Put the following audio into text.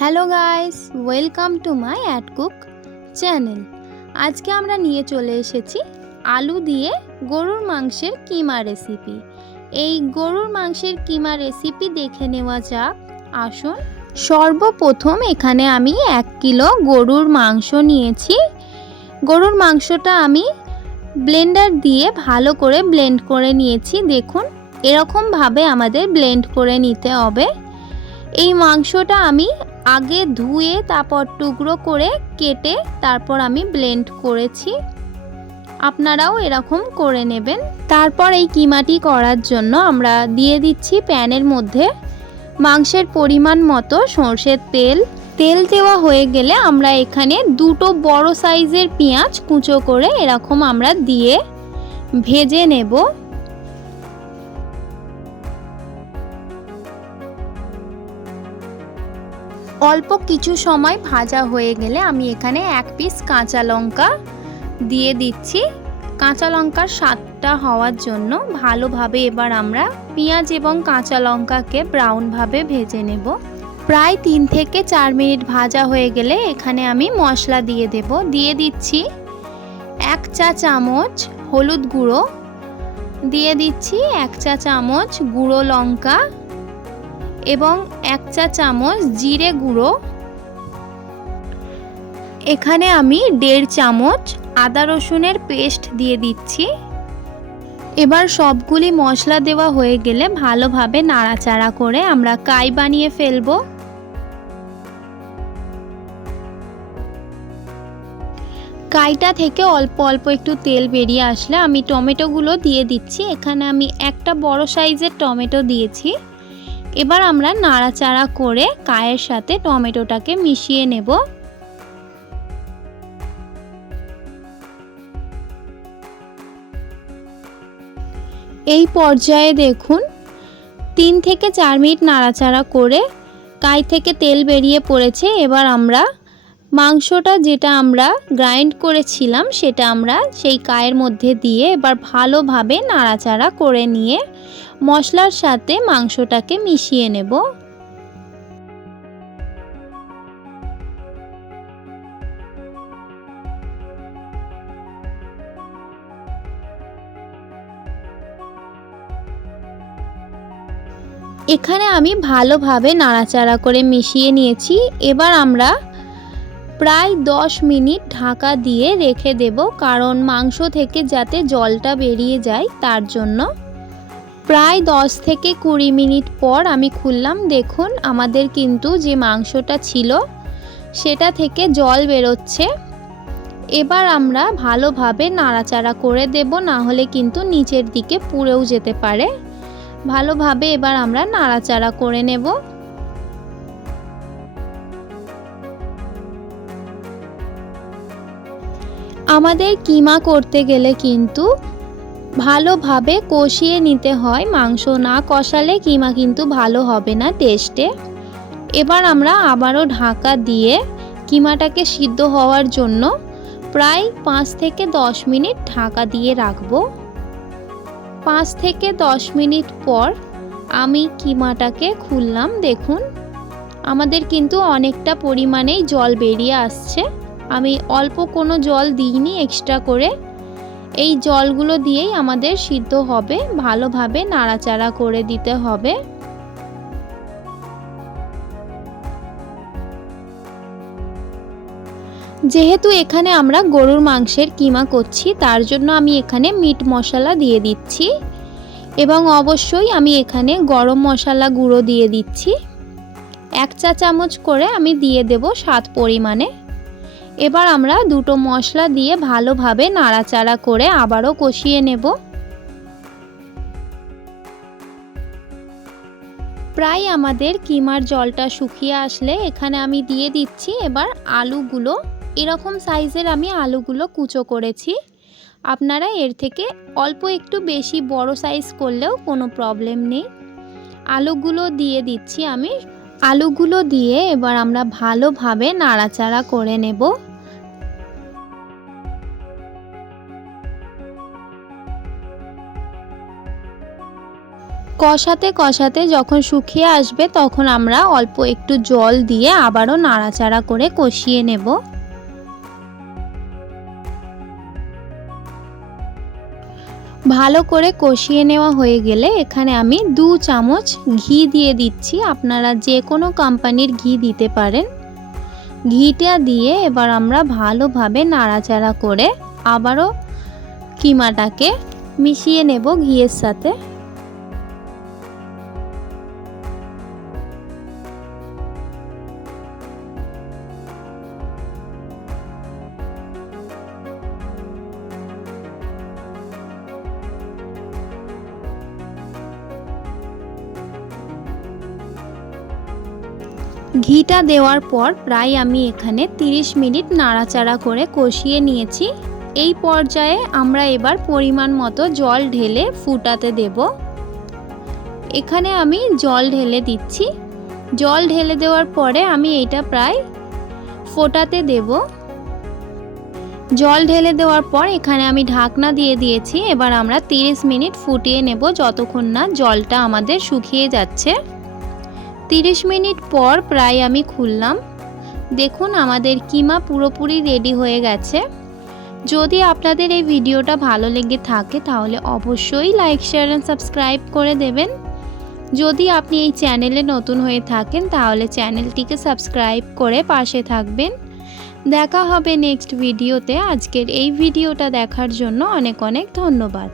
Hello guys, welcome to my add cook channel. আজকে আমরা নিয়ে চলে এসেছি আলু দিয়ে গরুর মাংসের কিমা রেসিপি। এই গরুর মাংসের কিমা রেসিপি দেখে নেওয়া যাক। আসুন, সর্বপ্রথম এখানে আমি 1 কিলো গরুর মাংস নিয়েছি। গরুর মাংসটা আমি ব্লেন্ডার দিয়ে ভালো করে ব্লেন্ড করে নিয়েছি। দেখুন, এরকমভাবে আমাদের ব্লেন্ড করে নিতে হবে। এই মাংসটা আমি আগে ধুয়ে তারপর টুকরো করে কেটে তারপর আমি ব্লেন্ড করেছি। আপনারাও এরকম করে নেবেন। তারপর এই কিমাটি করার জন্য আমরা দিয়ে দিচ্ছি প্যানের মধ্যে মাংসের পরিমাণ মতো সরষের তেল। তেল দেওয়া হয়ে গেলে আমরা এখানে দুটো বড় সাইজের পেঁয়াজ কুচো করে এরকম আমরা দিয়ে ভেজে নেব। অল্প কিছু সময় ভাজা হয়ে গেলে আমি এখানে 1 পিস কাঁচা লঙ্কা দিয়ে দিচ্ছি। কাঁচা লঙ্কার স্বাদটা হওয়ার জন্য ভালোভাবে এবার আমরা পেঁয়াজ এবং কাঁচা লঙ্কাকে ব্রাউনভাবে ভেজে নেব। প্রায় 3 থেকে 4 মিনিট ভাজা হয়ে গেলে এখানে আমি মশলা দিয়ে দিচ্ছি 1 চা চামচ হলুদ গুঁড়ো, দিয়ে দিচ্ছি 1 চা চামচ গুঁড়ো লঙ্কা এবং 1 চা চামচ জিরে গুঁড়ো। এখানে আমি 1.5 চামচ আদা রসুনের পেস্ট দিয়ে দিচ্ছি। এবার সবগুলি মশলা দেওয়া হয়ে গেলে ভালোভাবে নাড়াচাড়া করে আমরা কাই বানিয়ে ফেলব। কাইটা থেকে অল্প অল্প একটু তেল বেরিয়ে আসলে আমি টমেটোগুলো দিয়ে দিচ্ছি। এখানে আমি একটা বড় সাইজের টমেটো দিয়েছি। এবার আমরা নাড়াচাড়া করে কায়ের সাথে টমেটোটাকে মিশিয়ে নেব। এই পর্যায়ে দেখুন 3 থেকে 4 মিনিট নাড়াচাড়া করে কাই থেকে তেল বেরিয়ে পড়েছে। এবার আমরা মাংসটা যেটা আমরা গ্রাইন্ড করেছিলাম সেটা আমরা সেই কায়ের মধ্যে দিয়ে এবার ভালোভাবে নাড়াচাড়া করে নিয়ে মশলার সাথে মাংসটাকে মিশিয়ে নেব। এখানে আমি ভালোভাবে নাড়াচাড়া করে মিশিয়ে নিয়েছি। এবার আমরা প্রায় 10 মিনিট ঢাকা দিয়ে রেখে দেব, কারণ মাংস থেকে যাতে জলটা বেরিয়ে যায় তার জন্য। প্রায় 10 থেকে 20 মিনিট পর আমি খুললাম। দেখুন, আমাদের কিন্তু যে মাংসটা ছিল সেটা থেকে জল বেরোচ্ছে। এবার আমরা ভালোভাবে নাড়াচাড়া করে দেব, না হলে কিন্তু নিচের দিকে পুড়েও যেতে পারে। ভালোভাবে এবার আমরা নাড়াচাড়া করে নেব। আমাদের কিমা করতে গেলে কিন্তু ভালোভাবে কষিয়ে নিতে হয়। মাংস না কষালে কিমা কিন্তু ভালো হবে না টেস্টে। এবার আমরা আবারও ঢাকা দিয়ে কিমাটাকে সিদ্ধ হওয়ার জন্য প্রায় 5 থেকে 10 মিনিট ঢাকা দিয়ে রাখব। 5 থেকে 10 মিনিট পর আমি কিমাটাকে খুললাম। দেখুন, আমাদের কিন্তু অনেকটা পরিমাণেই জল বেরিয়ে আসছে। আমি অল্প কোনো জল দিইনি এক্সট্রা করে। এই জলগুলো দিয়েই আমাদের সিদ্ধ হবে। ভালোভাবে নাড়াচাড়া করে দিতে হবে। যেহেতু এখানে আমরা গরুর মাংসের কিমা করছি তার জন্য আমি এখানে মিট মশলা দিয়ে দিচ্ছি এবং অবশ্যই আমি এখানে গরম মশলা গুঁড়ো দিয়ে দিচ্ছি। 1 চা চামচ করে আমি দিয়ে দেব স্বাদ পরিমাণে। এবার আমরা দুটো মশলা দিয়ে ভালোভাবে নাড়াচাড়া করে আবারও কষিয়ে নেব। প্রায় আমাদের কিমার জলটা শুকিয়ে আসলে এখানে আমি দিয়ে দিচ্ছি এবার আলুগুলো। এরকম সাইজের আমি আলুগুলো কুচো করেছি। আপনারা এর থেকে অল্প একটু বেশি বড় সাইজ করলেও কোনো প্রবলেম নেই। আলুগুলো দিয়ে দিচ্ছি আমি। আলুগুলো দিয়ে এবার আমরা ভালোভাবে নাড়াচাড়া করে নেব। কষাতে কষাতে যখন শুকিয়ে আসবে তখন আমরা অল্প একটু জল দিয়ে আবারও নাড়াচাড়া করে কষিয়ে নেব। ভালো করে কষিয়ে নেওয়া হয়ে গেলে এখানে আমি 2 চামচ ঘি দিয়ে দিচ্ছি। আপনারা যে কোনো কোম্পানির ঘি দিতে পারেন। ঘিটা দিয়ে এবার আমরা ভালোভাবে নাড়াচাড়া করে আবারও কিমাটাকে মিশিয়ে নেব ঘিয়ের সাথে। ঘিটা দেওয়ার পর প্রায় আমি এখানে 30 মিনিট নাড়াচাড়া করে কষিয়ে নিয়েছি। এই পর্যায়ে আমরা এবার পরিমাণ মতো জল ঢেলে ফুটাতে দেব। এখানে আমি জল ঢেলে দিচ্ছি। জল ঢেলে দেওয়ার পরে আমি এটা প্রায় ফোটাতে দেব। জল ঢেলে দেওয়ার পর এখানে আমি ঢাকনা দিয়ে দিয়েছি। এবার আমরা 30 মিনিট ফুটিয়ে নেব যতক্ষণ না জলটা আমাদের শুকিয়ে যাচ্ছে। 30 মিনিট পর প্রায় আমি খুললাম। দেখুন আমাদের কিমা পুরোপুরি রেডি হয়ে গেছে। যদি আপনাদের এই ভিডিওটা ভালো লেগে থাকে তাহলে অবশ্যই লাইক, শেয়ার এন্ড সাবস্ক্রাইব করে দেবেন। যদি আপনি এই চ্যানেলে নতুন হয়ে থাকেন তাহলে চ্যানেলটিকে সাবস্ক্রাইব করে পাশে থাকবেন। দেখা হবে নেক্সট ভিডিওতে। আজকের এই ভিডিওটা দেখার জন্য অনেক অনেক ধন্যবাদ।